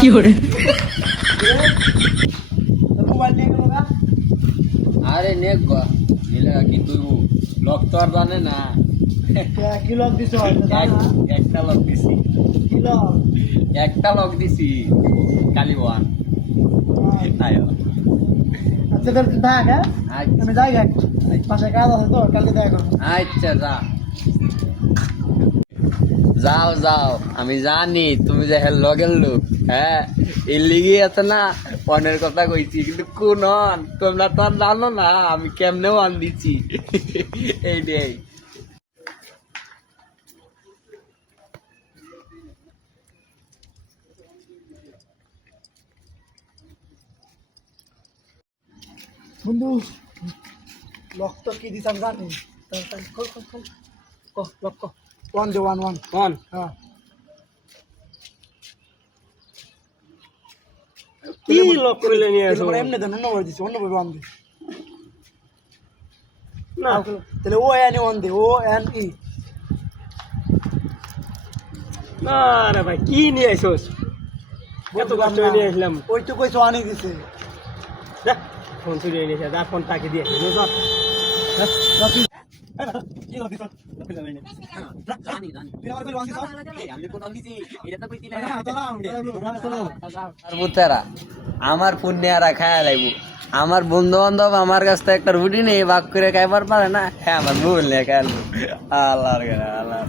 কি করে? মোবাইল নিয়ে গেল না? আরে নেক গো নিলে কি তুই লক তো আর জানে না। কি লক দিছ? একটা লক দিছি, কি লক? একটা লক দিছি কালি ওয়ান। আয়ো আচ্ছা তোর থাক, হ্যাঁ আচ্ছা আমি যাই গাই বাসায় কাজ আছে তো, কালকে দেখা করবো। আচ্ছা যা যাও যাও, আমি জানি তুমি যে হেল লগের লোক। হ্যাঁ এর লিগে আছে না অনের কথা কইছি, কিন্তু কোন তোমরা তো আর জানো না আমি কেমনে ওয়ান দিচ্ছি। এইটাই বন্ধু লক তো কি দিতাম জানি, খোল খোল খোল lock co one they one one কোন হ্যাঁ কি লক কইলে নিয়ে আসো? এমনি দেন অন্য ভাবে দিছি, অন্য ভাবে ওয়ান দে না তাহলে O N one they, O N E. না রে ভাই কি নিয়ে আসোস? এত কষ্ট করে নিয়ে আসলাম। ওই তো কইছো আনি দিছে। যা ফোন চুরি নিয়ে এসে যা ফোন তাকে দিয়ে আসো, যা। রাখি কি লক দিছ? জানি জানি তুই আমার কইলো ওয়ান দিছ? আমি কোন দিছি এটা তো কইতি না। না বুতেরা আমার ফোন নিয়ে রাখায় লাগবো। আমার বন্ধু বান্ধব আমার কাছ থেকে একটা রুটি নিয়ে ভাগ করে খাইবার পারে না। হ্যাঁ আমার ভুল নিয়ে খাইল। আল্লাহর আল্লাহ।